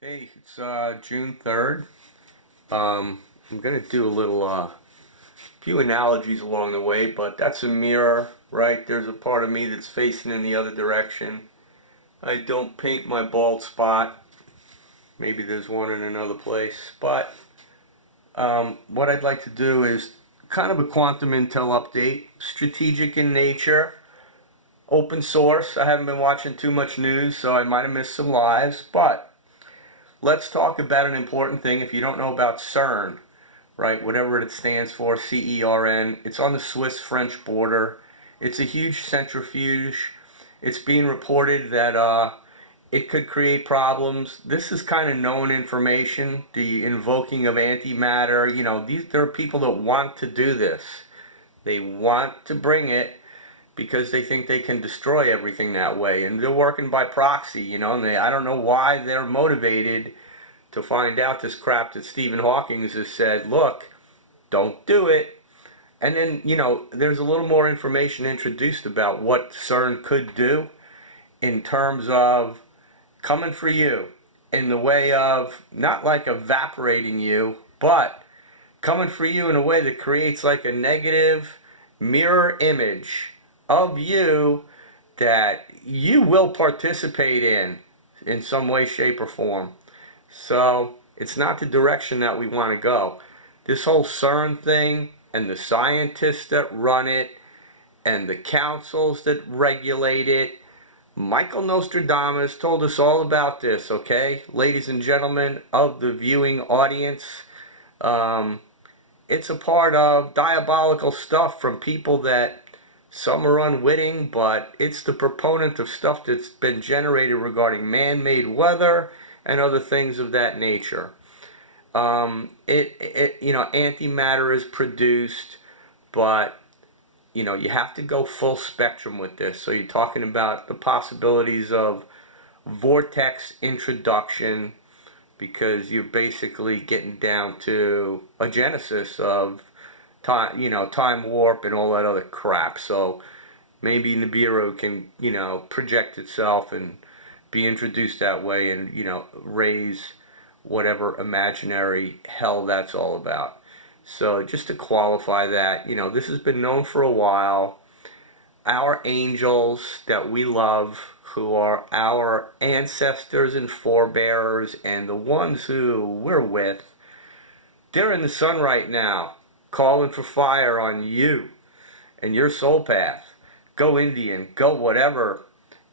Hey, it's June 3rd. I'm gonna do a little few analogies along the way, but that's a mirror, right? There's a part of me that's facing in the other direction. I don't paint my bald spot. Maybe there's one in another place, but what I'd like to do is kind of a quantum intel update, strategic in nature, open source. I haven't been watching too much news, so I might have missed some lives, but let's talk about an important thing. If you don't know about CERN, right, whatever it stands for, CERN, it's on the Swiss-French border. It's a huge centrifuge. It's being reported that it could create problems. This is kind of known information, the invoking of antimatter. You know, there are people that want to do this. They want to bring it because they think they can destroy everything that way, and they're working by proxy, you know, and I don't know why they're motivated to find out this crap that Stephen Hawking has said, look, don't do it. And then, you know, there's a little more information introduced about what CERN could do in terms of coming for you in the way of not like evaporating you, but coming for you in a way that creates like a negative mirror image of you that you will participate in some way, shape, or form. So it's not the direction that we want to go. This whole CERN thing and the scientists that run it and the councils that regulate it, Michael Nostradamus told us all about this, okay? Ladies and gentlemen of the viewing audience, it's a part of diabolical stuff from people that some are unwitting, but it's the proponent of stuff that's been generated regarding man-made weather and other things of that nature. You know, antimatter is produced, but you know, you have to go full spectrum with this. So you're talking about the possibilities of vortex introduction, because you're basically getting down to a genesis of time, you know, time warp and all that other crap. So maybe Nibiru can, you know, project itself and be introduced that way, and, you know, raise whatever imaginary hell that's all about. So just to qualify that, you know, this has been known for a while. Our angels that we love, who are our ancestors and forebearers and the ones who we're with, they're in the sun right now, calling for fire on you and your soul path. Go Indian, go whatever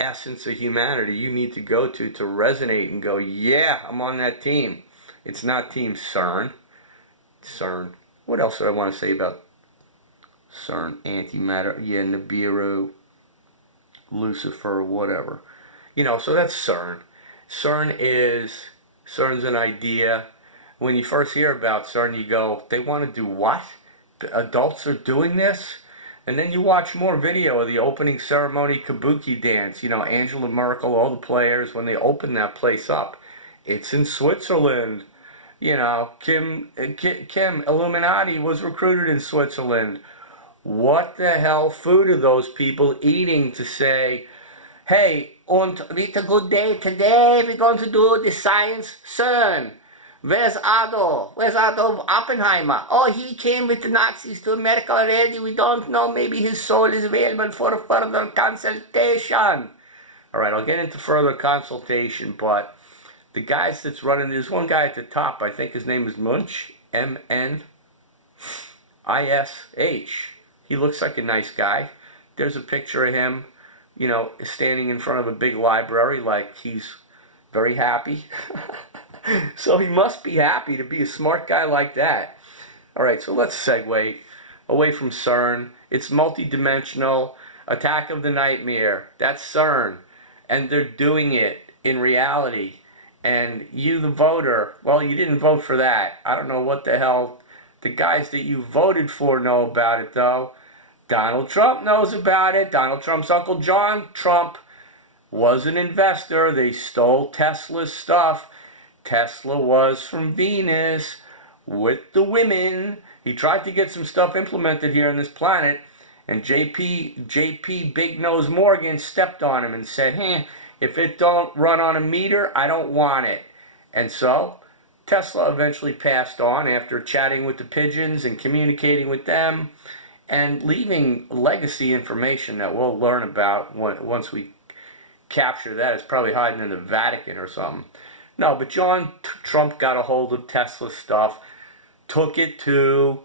essence of humanity you need to go to resonate and go, yeah, I'm on that team. It's not Team CERN. CERN. What else do I want to say about CERN? Antimatter, yeah, Nibiru, Lucifer, whatever. You know, so that's CERN. CERN's an idea. When you first hear about CERN, you go, they want to do what? The adults are doing this? And then you watch more video of the opening ceremony kabuki dance. You know, Angela Merkel, all the players, when they open that place up. It's in Switzerland. You know, Kim Illuminati was recruited in Switzerland. What the hell food are those people eating to say, hey, and it's a good day today, we're going to do the science CERN. Where's Adolf? Where's Adolf Oppenheimer? Oh, he came with the Nazis to America already. We don't know. Maybe his soul is available for further consultation. All right, I'll get into further consultation, but the guys that's running, there's one guy at the top. I think his name is Munch, M-N-I-S-H. He looks like a nice guy. There's a picture of him, you know, standing in front of a big library like he's very happy. So he must be happy to be a smart guy like that. All right, so let's segue away from CERN. It's multidimensional. Attack of the Nightmare. That's CERN. And they're doing it in reality. And you, the voter, well, you didn't vote for that. I don't know what the hell the guys that you voted for know about it, though. Donald Trump knows about it. Donald Trump's Uncle John Trump was an investor. They stole Tesla's stuff. Tesla was from Venus with the women. He tried to get some stuff implemented here on this planet, and JP Big Nose Morgan stepped on him and said, hey, if it don't run on a meter, I don't want it. And so Tesla eventually passed on after chatting with the pigeons and communicating with them and leaving legacy information that we'll learn about once we capture that. It's probably hiding in the Vatican or something. No, but Trump got a hold of Tesla stuff, took it to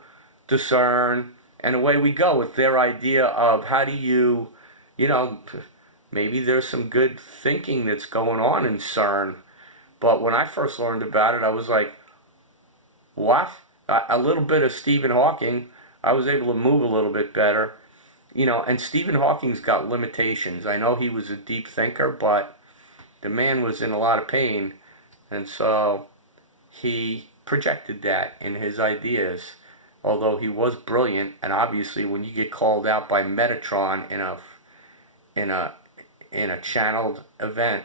the CERN, and away we go with their idea of how do you, maybe there's some good thinking that's going on in CERN. But when I first learned about it, I was like, what? A little bit of Stephen Hawking, I was able to move a little bit better. And Stephen Hawking's got limitations. I know he was a deep thinker, but the man was in a lot of pain. And so he projected that in his ideas. Although he was brilliant, and obviously when you get called out by Metatron in a channeled event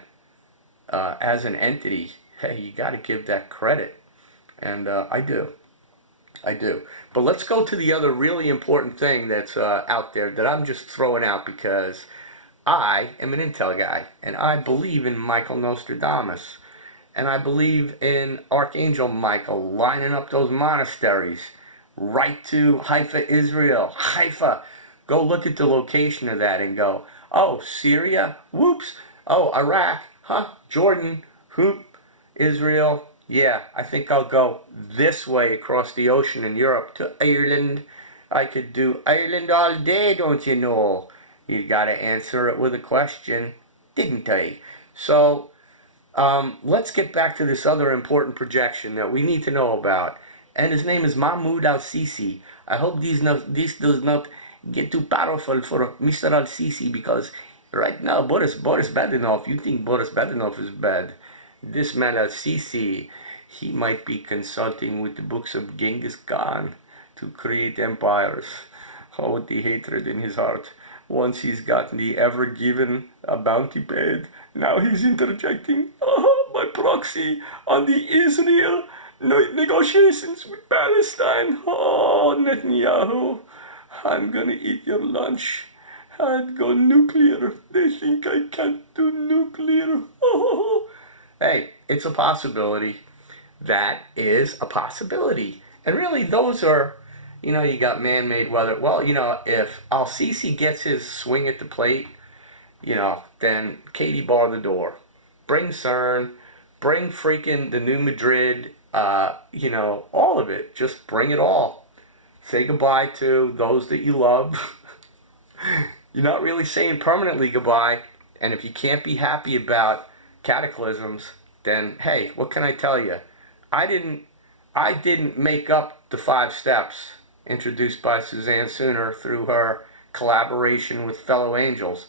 as an entity, hey, you got to give that credit. And I do. But let's go to the other really important thing that's out there that I'm just throwing out because I am an intel guy, and I believe in Michael Nostradamus, and I believe in Archangel Michael lining up those monasteries right to Haifa, Israel. Haifa. Go look at the location of that and go, oh, Syria? Whoops. Oh, Iraq? Huh? Jordan? Whoop. Israel? Yeah, I think I'll go this way across the ocean in Europe to Ireland. I could do Ireland all day, don't you know? You gotta answer it with a question, didn't I? So, let's get back to this other important projection that we need to know about. And his name is Mahmoud al-Sisi. I hope this does not get too powerful for Mr. al-Sisi, because right now Boris Badenov, you think Boris Badenov is bad. This man al-Sisi, he might be consulting with the books of Genghis Khan to create empires. Oh, the hatred in his heart. Once he's gotten the ever given a bounty paid, now he's interjecting, oh, my proxy on the Israel negotiations with Palestine. Oh, Netanyahu, I'm gonna eat your lunch. I'd go nuclear. They think I can't do nuclear. Oh. Hey, it's a possibility. That is a possibility. And really, those are, you got man-made weather. Well, if al-Sisi gets his swing at the plate, then Katie bar the door. Bring CERN, bring freaking the New Madrid, all of it. Just bring it all. Say goodbye to those that you love. You're not really saying permanently goodbye. And if you can't be happy about cataclysms, then hey, what can I tell you? I didn't make up the 5 steps introduced by Suzanne Sooner through her collaboration with fellow angels.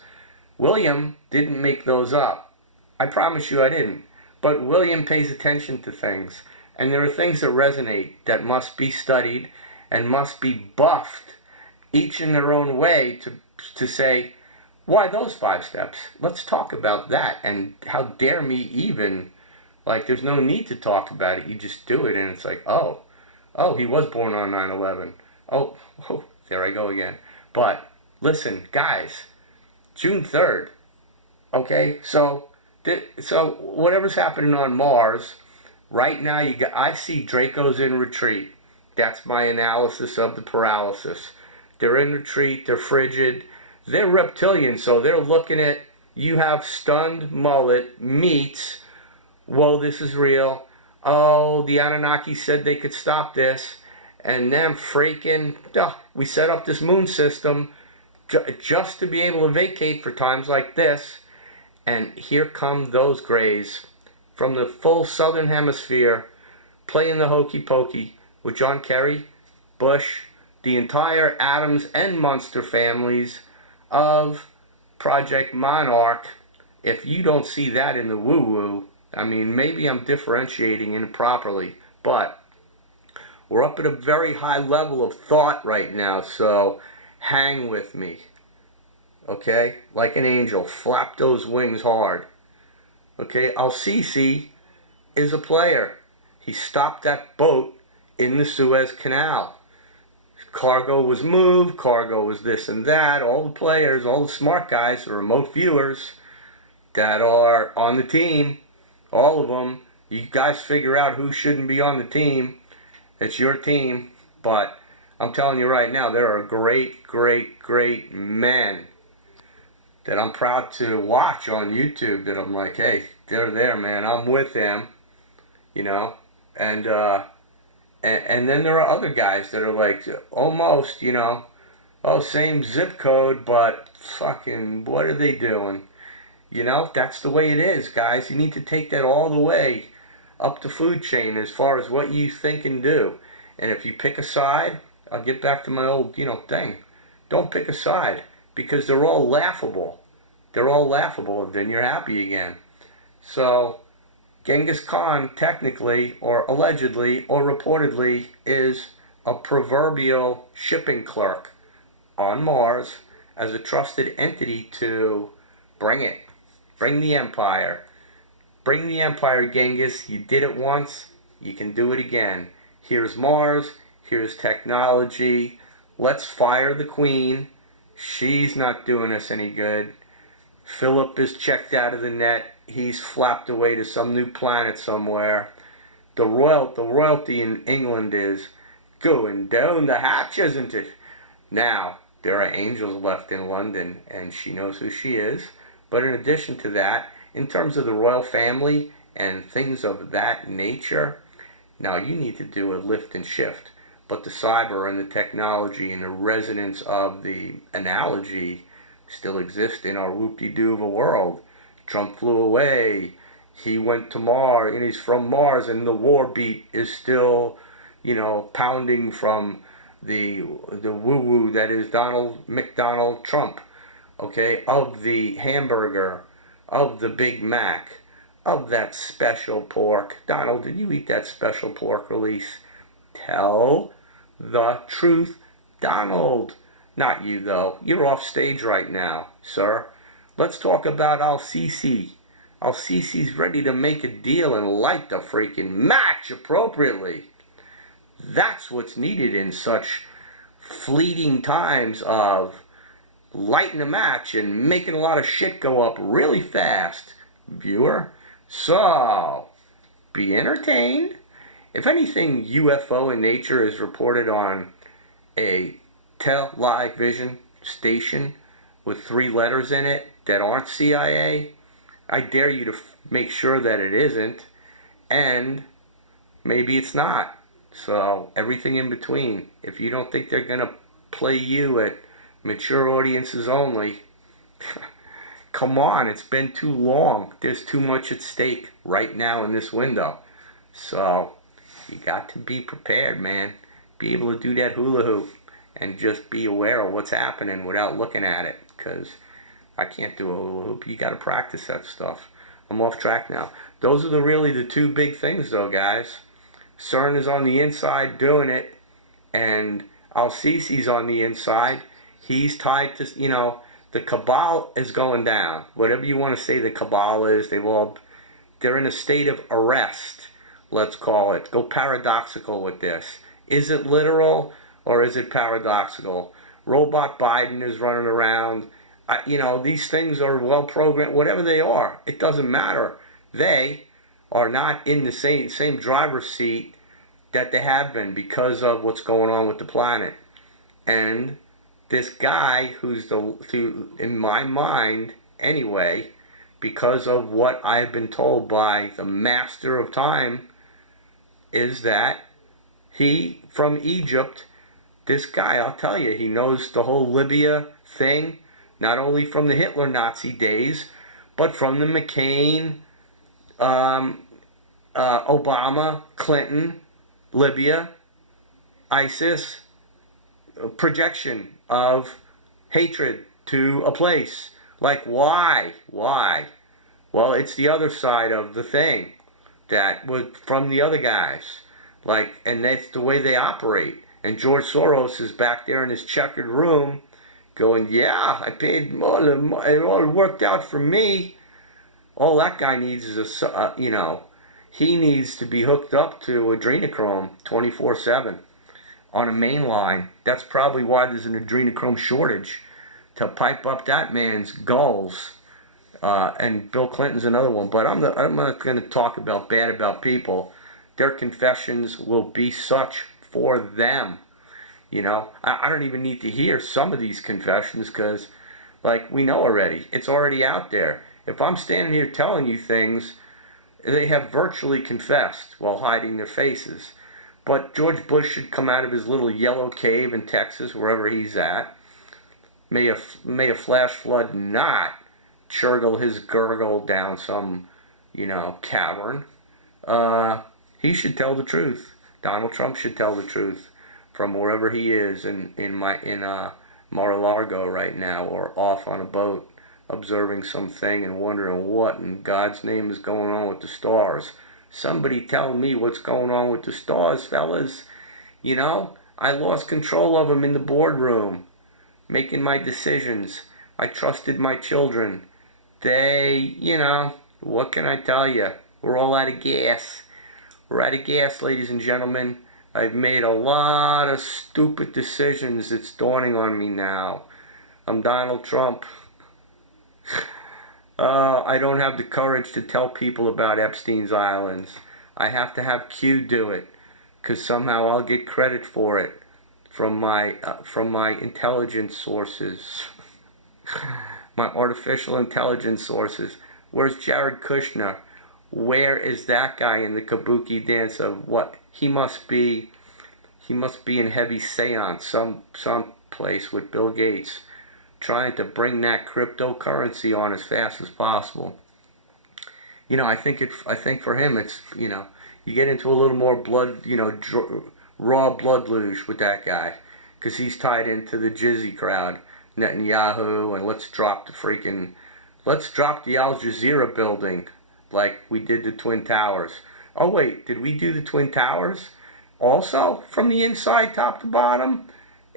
William didn't make those up. I promise you I didn't. But William pays attention to things. And there are things that resonate that must be studied and must be buffed, each in their own way, to say, why those 5 steps? Let's talk about that. And how dare me even, like, there's no need to talk about it. You just do it, and it's like, oh, he was born on 9/11. Oh, there I go again. But listen, guys, June 3rd, okay? So whatever's happening on Mars, right now I see Dracos in retreat. That's my analysis of the paralysis. They're in retreat, they're frigid, they're reptilian, so they're looking at, you have stunned mullet meets, whoa, this is real. Oh, the Anunnaki said they could stop this. And them freaking, we set up this moon system just to be able to vacate for times like this. And here come those grays from the full southern hemisphere playing the hokey pokey with John Kerry, Bush, the entire Adams and Munster families of Project Monarch. If you don't see that in the woo-woo, I mean, maybe I'm differentiating improperly, but we're up at a very high level of thought right now, so hang with me, okay? Like an angel, flap those wings hard. Okay, al-Sisi is a player. He stopped that boat in the Suez Canal. Cargo was moved, cargo was this and that. All the players, all the smart guys, the remote viewers that are on the team, all of them, You guys figure out who shouldn't be on the team. It's your team. But I'm telling you right now, there are great, great, great men that I'm proud to watch on YouTube that I'm like, hey, they're there, man. I'm with them, you know. And then there are other guys that are like, almost, you know, oh, same zip code, but fucking, what are they doing? You know, that's the way it is, guys. You need to take that all the way up the food chain as far as what you think and do. And if you pick a side, I'll get back to my old, you know, thing. Don't pick a side, because they're all laughable. They're all laughable, then you're happy again. So, Genghis Khan, technically, or allegedly, or reportedly, is a proverbial shipping clerk on Mars as a trusted entity to bring it. Bring the empire. Bring the empire, Genghis. You did it once, you can do it again. Here's Mars, here's technology. Let's fire the queen. She's not doing us any good. Philip is checked out of the net. He's flapped away to some new planet somewhere. The royalty in England is going down the hatch, isn't it? Now, there are angels left in London, and she knows who she is. But in addition to that, in terms of the royal family and things of that nature, now you need to do a lift and shift. But the cyber and the technology and the resonance of the analogy still exist in our whoop-de-doo of a world. Trump flew away. He went to Mars, and he's from Mars, and the war beat is still, you know, pounding from the woo-woo that is McDonald Trump, okay, of the hamburger, of the Big Mac, of that special pork. Donald, did you eat that special pork release? Tell the truth, Donald. Not you, though. You're off stage right now, sir. Let's talk about Al-Sisi. Al-Sisi's ready to make a deal and light the freaking match appropriately. That's what's needed in such fleeting times of lighting a match and making a lot of shit go up really fast, viewer. So, be entertained. If anything UFO in nature is reported on a television station with 3 letters in it that aren't CIA, I dare you to make sure that it isn't, and maybe it's not. So everything in between. If you don't think they're gonna play you at mature audiences only, come on, it's been too long. There's too much at stake right now in this window. So you got to be prepared, man. Be able to do that hula hoop and just be aware of what's happening without looking at it, because I can't do a hula hoop. You got to practice that stuff. I'm off track now. Those are really the 2 big things, though, guys. CERN is on the inside doing it, and Al-Sisi's on the inside. He's tied to, you know, the cabal is going down. Whatever you want to say the cabal is, they're in a state of arrest, let's call it. Go paradoxical with this. Is it literal or is it paradoxical? Robot Biden is running around. You know, these things are well programmed, whatever they are. It doesn't matter. They are not in the same driver's seat that they have been because of what's going on with the planet. And this guy in my mind anyway, because of what I have been told by the master of time, is that he, from Egypt, this guy, I'll tell you, he knows the whole Libya thing, not only from the Hitler Nazi days, but from the McCain, Obama, Clinton, Libya, ISIS, projection of hatred to a place. Like, why? Why? Well, it's the other side of the thing that was from the other guys. Like, and that's the way they operate. And George Soros is back there in his checkered room going, yeah, I paid more, it all worked out for me. All that guy needs is he needs to be hooked up to adrenochrome 24/7 on a main line. That's probably why there's an adrenochrome shortage, to pipe up that man's gulls. And Bill Clinton's another one. But I'm not going to talk bad about people. Their confessions will be such for them. You know, I don't even need to hear some of these confessions because, like, we know already. It's already out there. If I'm standing here telling you things, they have virtually confessed while hiding their faces. But George Bush should come out of his little yellow cave in Texas, wherever he's at. May a flash flood not churgle his gurgle down some, cavern. He should tell the truth. Donald Trump should tell the truth from wherever he is in Mar-a-Lago right now, or off on a boat observing something and wondering what in God's name is going on with the stars. Somebody tell me what's going on with the stars, fellas. I lost control of them in the boardroom, making my decisions. I trusted my children. They, what can I tell you? We're all out of gas. We're out of gas, ladies and gentlemen. I've made a lot of stupid decisions. It's dawning on me now. I'm Donald Trump. I don't have the courage to tell people about Epstein's Islands. I have to have Q do it, because somehow I'll get credit for it from my intelligence sources, my artificial intelligence sources. Where's Jared Kushner? Where is that guy in the kabuki dance of what? He must be in heavy seance, some place with Bill Gates, trying to bring that cryptocurrency on as fast as possible. I think for him it's, you get into a little more blood, raw blood luge with that guy, because he's tied into the Jizzy crowd, Netanyahu, and let's drop the Al Jazeera building like we did the Twin Towers. Oh wait, did we do the Twin Towers also from the inside, top to bottom?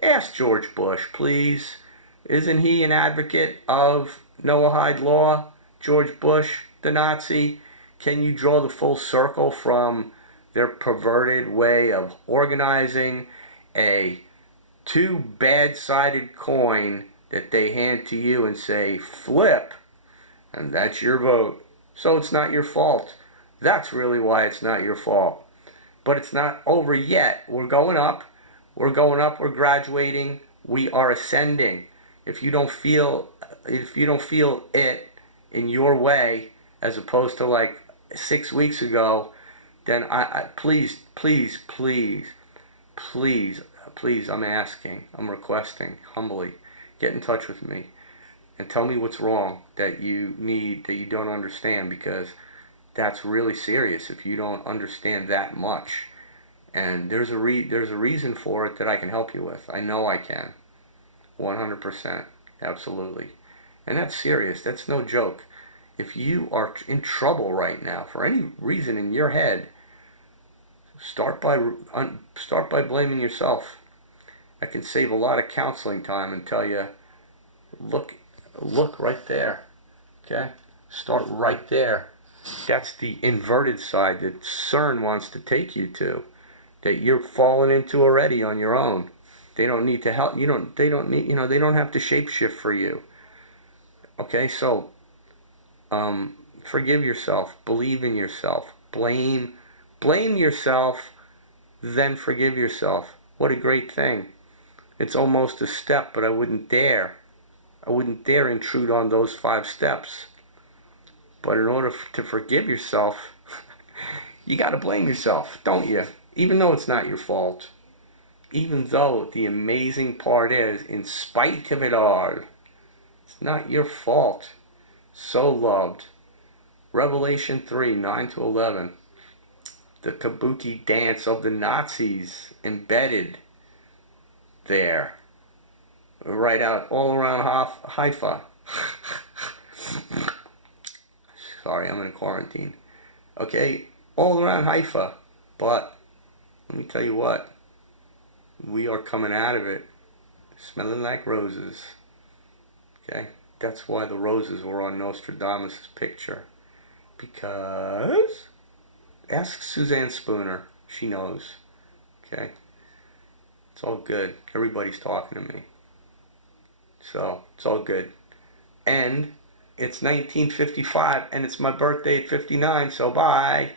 Ask George Bush, please. Isn't he an advocate of Noahide law? George Bush, the Nazi? Can you draw the full circle from their perverted way of organizing a two bad-sided coin that they hand to you and say, flip, and that's your vote. So it's not your fault. That's really why it's not your fault. But it's not over yet. We're going up. We're graduating. We are ascending. If you don't feel it in your way, as opposed to like 6 weeks ago, then I please, I'm asking, I'm requesting humbly, get in touch with me and tell me what's wrong that you don't understand, because that's really serious if you don't understand that much. And there's a reason for it that I can help you with. I know I can. 100%. Absolutely. And that's serious. That's no joke. If you are in trouble right now for any reason in your head, start by blaming yourself. I can save a lot of counseling time and tell you, look right there. Okay? Start right there. That's the inverted side that CERN wants to take you to, that you're falling into already on your own. They don't need to help. They don't have to shapeshift for you. Okay, so forgive yourself, believe in yourself, blame yourself, then forgive yourself. What a great thing. It's almost a step, but I wouldn't dare intrude on those 5 steps. But in order to forgive yourself, you got to blame yourself, don't you? Even though it's not your fault. Even though the amazing part is, in spite of it all, it's not your fault. So loved. Revelation 3, 9-11. The kabuki dance of the Nazis embedded there. Right out all around Haifa. Sorry, I'm in quarantine. Okay, all around Haifa. But let me tell you what. We are coming out of it smelling like roses. Okay? That's why the roses were on Nostradamus' picture. Because, ask Suzanne Spooner. She knows. Okay? It's all good. Everybody's talking to me. So, it's all good. And It's 1955 and it's my birthday at 59, so bye.